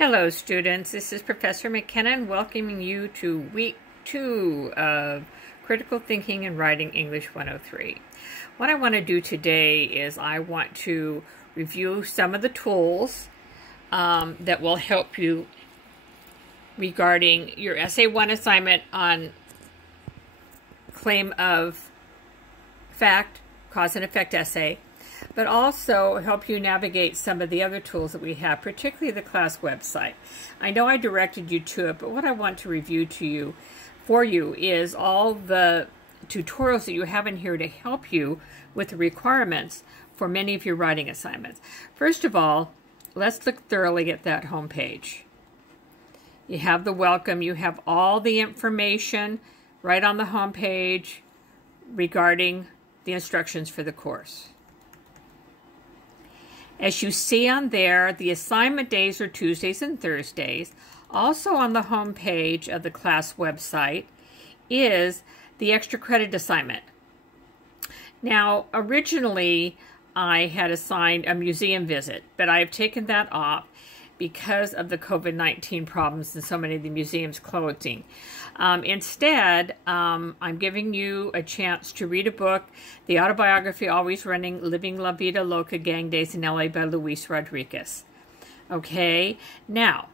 Hello students, this is Professor McKenna welcoming you to week 2 of Critical Thinking and Writing English 103. What I want to do today is I want to review some of the tools that will help you regarding your Essay 1 assignment on claim of fact, cause and effect essay, but also help you navigate some of the other tools that we have, particularly the class website. I know I directed you to it, but what I want to review for you is all the tutorials that you have in here to help you with the requirements for many of your writing assignments. First of all, let's look thoroughly at that home page. You have the welcome, you have all the information right on the home page regarding the instructions for the course. As you see on there, the assignment days are Tuesdays and Thursdays. Also on the home page of the class website is the extra credit assignment. Now, originally I had assigned a museum visit, but I have taken that off because of the COVID-19 problems and so many of the museums closing. Instead, I'm giving you a chance to read a book, the autobiography Always Running, Living La Vida Loca, Gang Days in LA by Luis Rodriguez. Okay, now,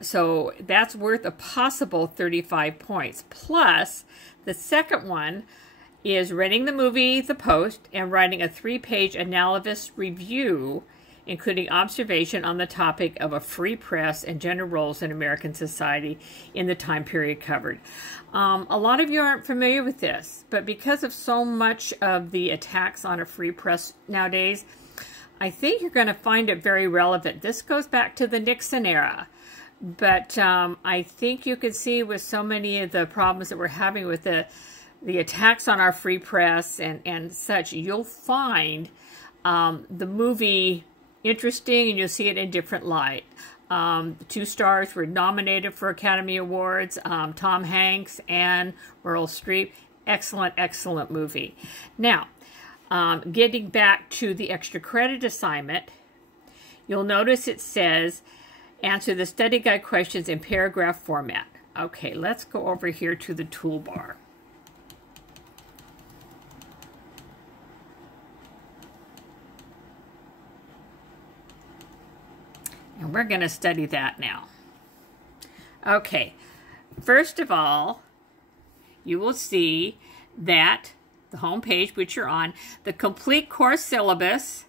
so that's worth a possible 35 points. Plus, the second one is renting the movie The Post and writing a 3-page analysis review including observation on the topic of a free press and gender roles in American society in the time period covered. A lot of you aren't familiar with this, but because of so much of the attacks on a free press nowadays, I think you're going to find it very relevant. This goes back to the Nixon era, but I think you could see with so many of the problems that we're having with the attacks on our free press and such, you'll find the movie interesting, and you'll see it in different light. The 2 stars were nominated for Academy Awards, Tom Hanks and Meryl Streep. Excellent, excellent movie. Now, getting back to the extra credit assignment, you'll notice it says, answer the study guide questions in paragraph format. Okay, let's go over here to the toolbar. And we're going to study that now. Okay, first of all, you will see that the home page, which you're on, the complete course syllabus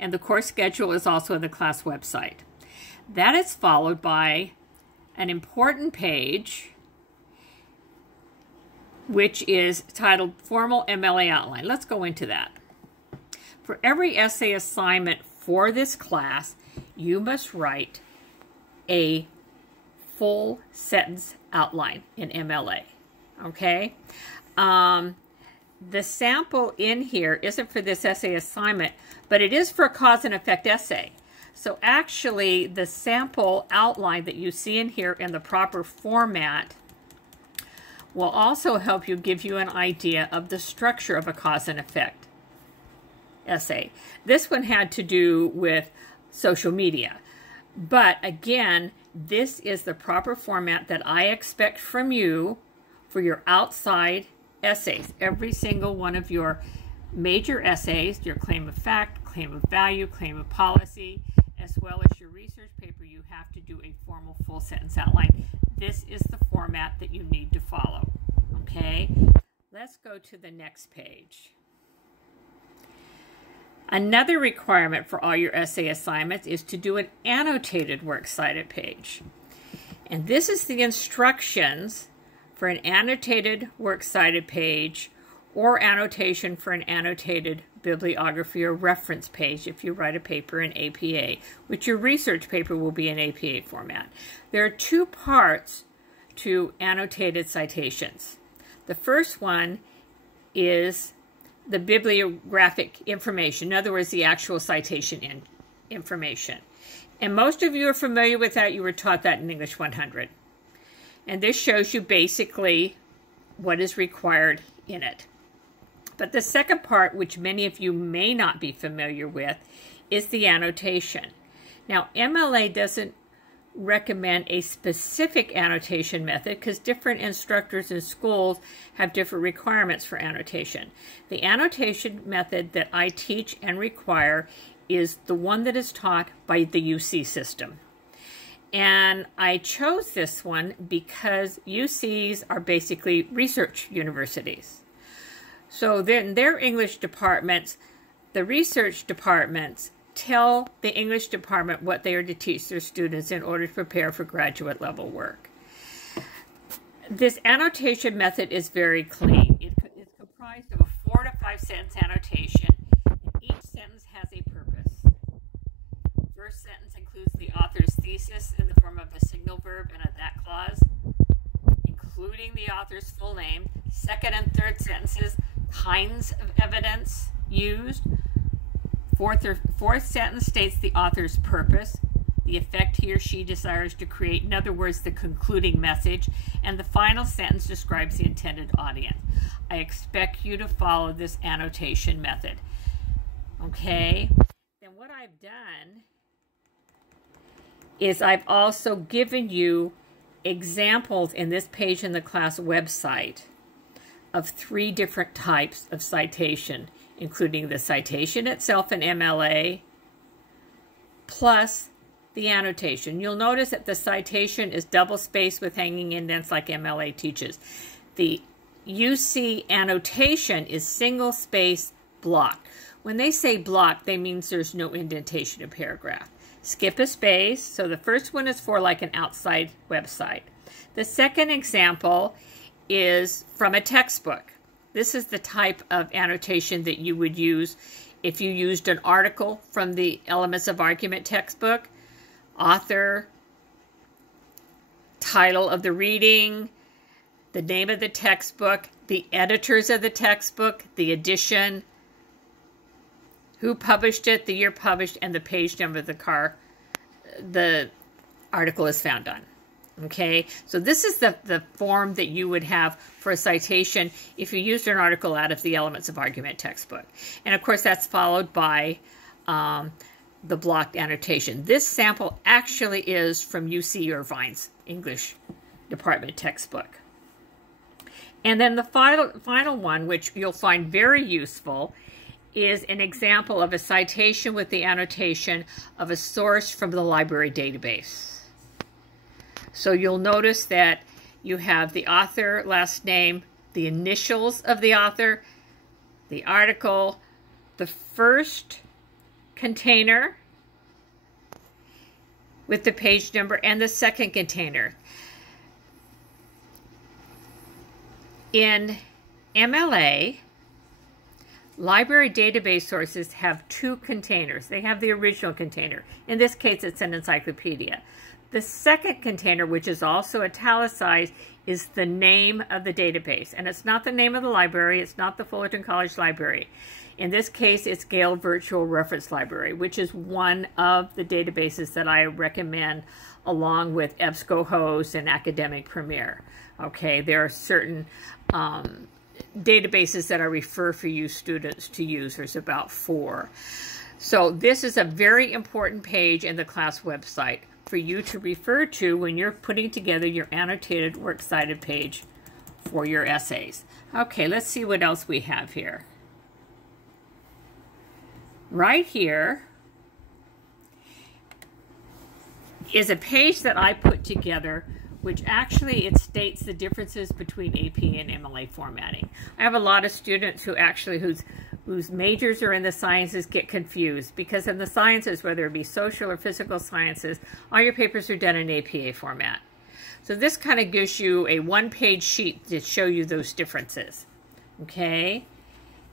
and the course schedule is also in the class website. That is followed by an important page, which is titled Formal MLA Outline. Let's go into that. For every essay assignment for this class, you must write a full sentence outline in MLA, okay? The sample in here isn't for this essay assignment, but it is for a cause and effect essay. So actually, the sample outline that you see in here in the proper format will also help you give you an idea of the structure of a cause and effect essay. This one had to do with social media. But again, this is the proper format that I expect from you for your outside essays. Every single one of your major essays, your claim of fact, claim of value, claim of policy, as well as your research paper, you have to do a formal full sentence outline. This is the format that you need to follow. Okay? Let's go to the next page. Another requirement for all your essay assignments is to do an annotated works cited page. And this is the instructions for an annotated works cited page or annotation for an annotated bibliography or reference page if you write a paper in APA, which your research paper will be in APA format. There are 2 parts to annotated citations. The first one is the bibliographic information, in other words, the actual citation information. And most of you are familiar with that. You were taught that in English 100. And this shows you basically what is required in it. But the second part, which many of you may not be familiar with, is the annotation. Now, MLA doesn't recommend a specific annotation method because different instructors in schools have different requirements for annotation. The annotation method that I teach and require is the one that is taught by the UC system. And I chose this one because UCs are basically research universities. So then their English departments, the research departments, tell the English department what they are to teach their students in order to prepare for graduate level work. This annotation method is very clean. It's comprised of a 4 to 5 sentence annotation, and each sentence has a purpose. First sentence includes the author's thesis in the form of a signal verb and a that clause, including the author's full name. Second and third sentences, kinds of evidence used. Fourth sentence states the author's purpose, the effect he or she desires to create, in other words, the concluding message, and the final sentence describes the intended audience. I expect you to follow this annotation method. Okay? Then what I've done is I've also given you examples in this page in the class website of 3 different types of citation, including the citation itself in MLA, plus the annotation. You'll notice that the citation is double-spaced with hanging indents like MLA teaches. The UC annotation is single-space block. When they say block, they mean there's no indentation in paragraph. Skip a space. So the first one is for like an outside website. The second example is from a textbook. This is the type of annotation that you would use if you used an article from the Elements of Argument textbook. Author, title of the reading, the name of the textbook, the editors of the textbook, the edition, who published it, the year published, and the page number of the article is found on. Okay, so this is the form that you would have for a citation if you used an article out of the Elements of Argument textbook. And of course, that's followed by the blocked annotation. This sample actually is from UC Irvine's English department textbook. And then the final one, which you'll find very useful, is an example of a citation with the annotation of a source from the library database. So you'll notice that you have the author, last name, the initials of the author, the article, the first container with the page number, and the second container. In MLA, library database sources have 2 containers. They have the original container. In this case, it's an encyclopedia. The second container, which is also italicized, is the name of the database. And it's not the name of the library. It's not the Fullerton College Library. In this case, it's Gale Virtual Reference Library, which is one of the databases that I recommend along with EBSCOhost and Academic Premier. Okay, there are certain databases that I refer for you students to use. There's about 4. So this is a very important page in the class website for you to refer to when you're putting together your annotated works cited page for your essays. Okay, let's see what else we have here. Right here is a page that I put together, which actually it states the differences between AP and MLA formatting. I have a lot of students who actually whose majors are in the sciences get confused because in the sciences, whether it be social or physical sciences, all your papers are done in APA format. So this kind of gives you a 1-page sheet to show you those differences. Okay,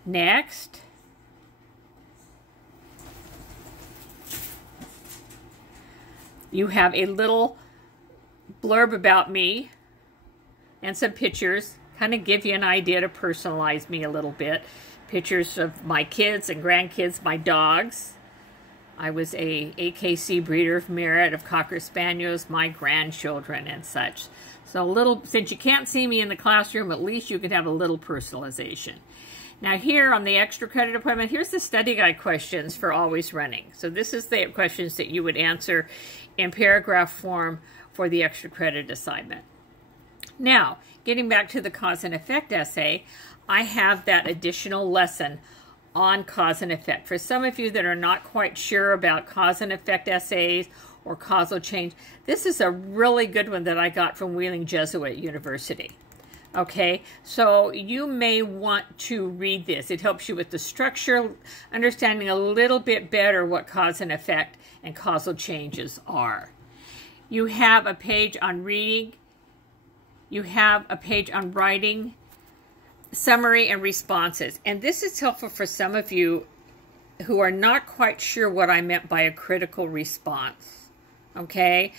next. You have a little blurb about me and some pictures, kind of give you an idea to personalize me a little bit. Pictures of my kids and grandkids, my dogs. I was a AKC Breeder of Merit of Cocker Spaniels, my grandchildren and such. So a little, since you can't see me in the classroom, at least you can have a little personalization. Now here on the extra credit appointment, here's the study guide questions for Always Running. So this is the questions that you would answer in paragraph form for the extra credit assignment. Now, getting back to the cause and effect essay, I have that additional lesson on cause and effect. For some of you that are not quite sure about cause and effect essays or causal change, this is a really good one that I got from Wheeling Jesuit University. Okay, so you may want to read this. It helps you with the structure, understanding a little bit better what cause and effect and causal changes are. You have a page on reading. You have a page on writing, summary, and responses. And this is helpful for some of you who are not quite sure what I meant by a critical response. Okay?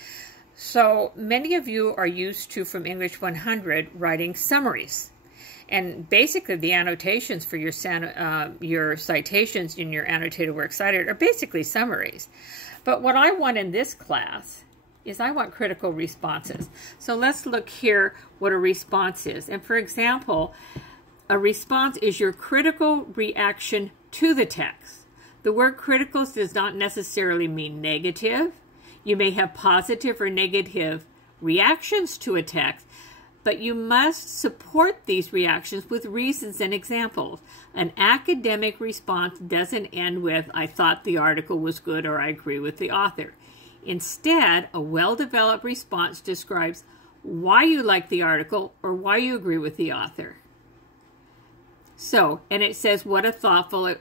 So many of you are used to, from English 100, writing summaries. And basically the annotations for your citations in your annotated works cited are basically summaries. But what I want in this class is I want critical responses. So let's look here what a response is. And for example, a response is your critical reaction to the text. The word critical does not necessarily mean negative. You may have positive or negative reactions to a text, but you must support these reactions with reasons and examples. An academic response doesn't end with, I thought the article was good or I agree with the author. Instead, a well-developed response describes why you like the article or why you agree with the author. So, and it says what a thoughtful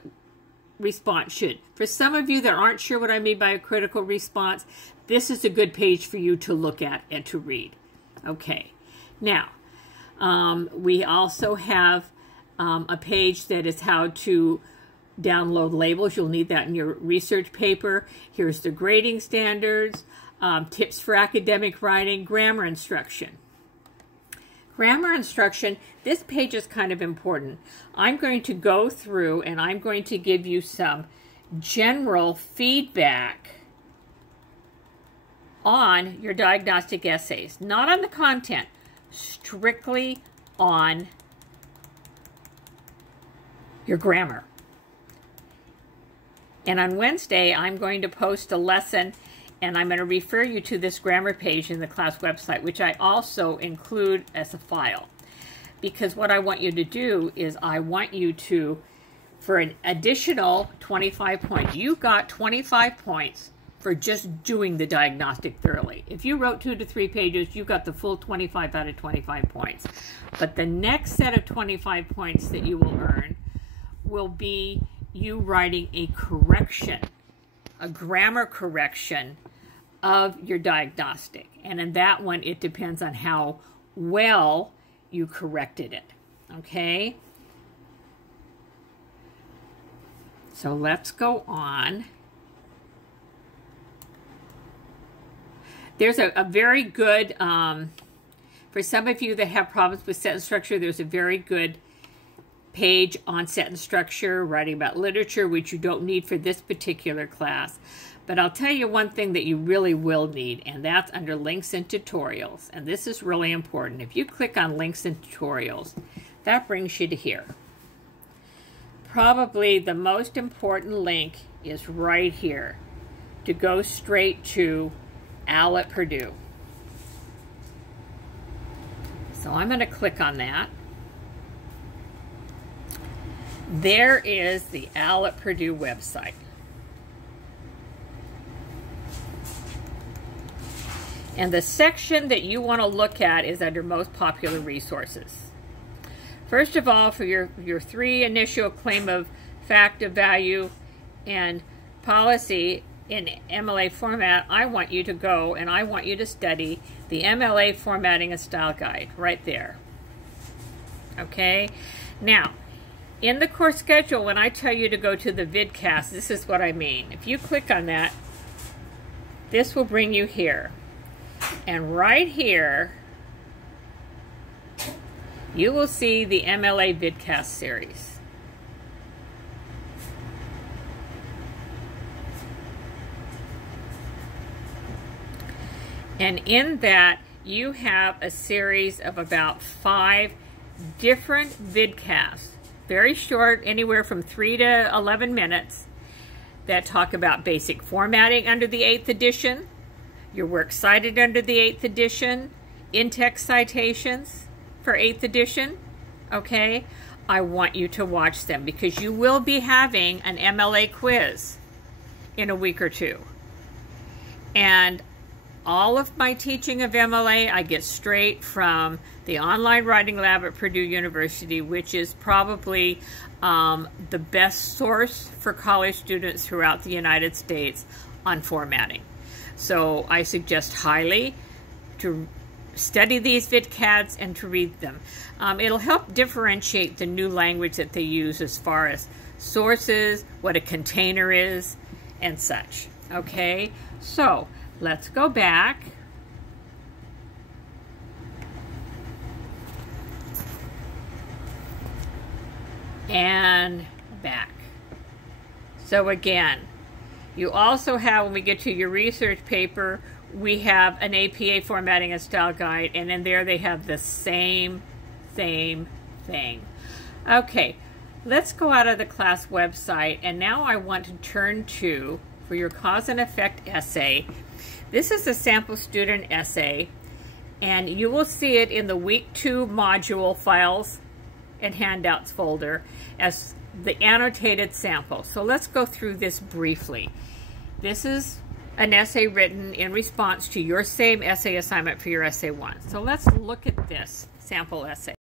response should. For some of you that aren't sure what I mean by a critical response, this is a good page for you to look at and to read. Okay, now we also have a page that is how to download labels. You'll need that in your research paper. Here's the grading standards, tips for academic writing, grammar instruction. Grammar instruction, this page is kind of important. I'm going to go through and I'm going to give you some general feedback on your diagnostic essays. Not on the content, strictly on your grammar. And on Wednesday, I'm going to post a lesson, and I'm going to refer you to this grammar page in the class website, which I also include as a file. Because what I want you to do is I want you to, for an additional 25 points, you got 25 points for just doing the diagnostic thoroughly. If you wrote 2 to 3 pages, you got the full 25 out of 25 points. But the next set of 25 points that you will earn will be you writing a correction, a grammar correction of your diagnostic. And in that one, it depends on how well you corrected it. Okay? So let's go on. There's a very good, for some of you that have problems with sentence structure, there's a very good page on sentence structure, writing about literature, which you don't need for this particular class. But I'll tell you one thing that you really will need, and that's under links and tutorials. And this is really important. If you click on links and tutorials, that brings you to here. Probably the most important link is right here to go straight to Al at Purdue. So I'm going to click on that. There is the Al at Purdue website. And the section that you want to look at is under most popular resources. First of all, for your 3 initial claim of fact, of value, and policy in MLA format, I want you to go and I want you to study the MLA Formatting and Style Guide right there. Okay? Now, in the course schedule, when I tell you to go to the vidcast, this is what I mean. If you click on that, this will bring you here. And right here, you will see the MLA vidcast series. And in that, you have a series of about 5 different vidcasts, very short, anywhere from 3 to 11 minutes, that talk about basic formatting under the 8th edition, your works cited under the 8th edition, in-text citations for 8th edition, okay? I want you to watch them because you will be having an MLA quiz in a week or two. And all of my teaching of MLA I get straight from the online writing lab at Purdue University, which is probably the best source for college students throughout the United States on formatting. So I suggest highly to study these VidCads and to read them. It'll help differentiate the new language that they use as far as sources, what a container is, and such. Okay, so let's go back. And back. So again, you also have, when we get to your research paper, we have an APA formatting and style guide, and in there they have the same thing. Okay, let's go out of the class website, and now I want to turn to, for your cause and effect essay, this is a sample student essay, and you will see it in the week 2 module files and handouts folder as the annotated sample. So let's go through this briefly. This is an essay written in response to your same essay assignment for your essay 1. So let's look at this sample essay.